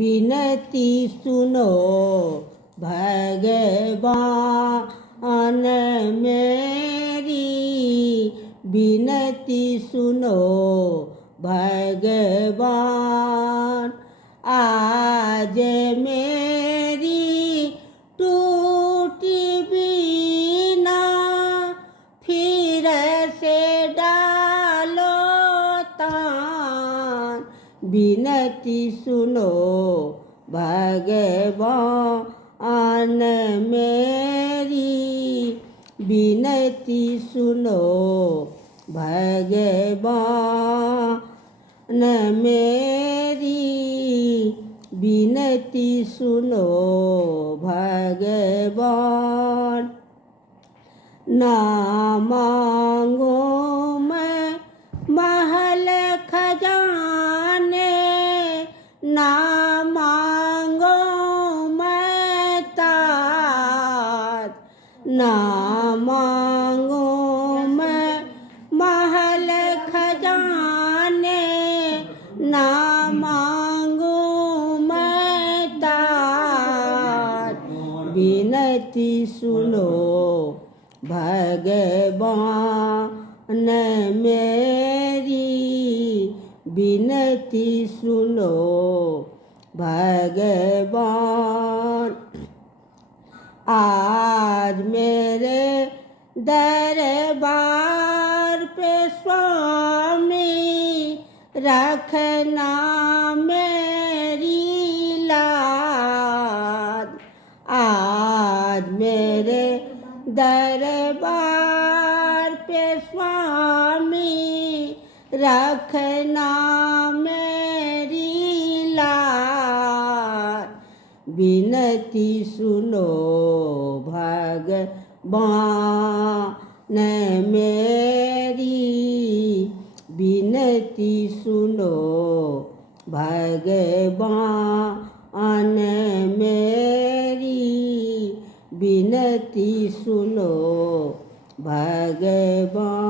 विनती सुनो भगवान मेरी, विनती सुनो भगवान। आज मेरी टूटी बीना फिर से डालो तान, विनती सुनो भगवान मेरी, विनती सुनो भगवान मेरी, विनती सुनो भगवान। ना मांगो मैं महल खजाने, ना मांगो मैं ताज, ना मांगो मैं महल खजाने, ना मांगो मैं ताज, विनती सुनो भगवान मेरी, विनती सुनो भगवान। आज मेरे दरबार पे स्वामी रखना मेरी लाज, आज मेरे दरबार पे स्वामी रखना मेरी लाज, विनती सुनो भगवान मेरी, विनती सुनो भगवान मेरी, विनती सुनो भगवान।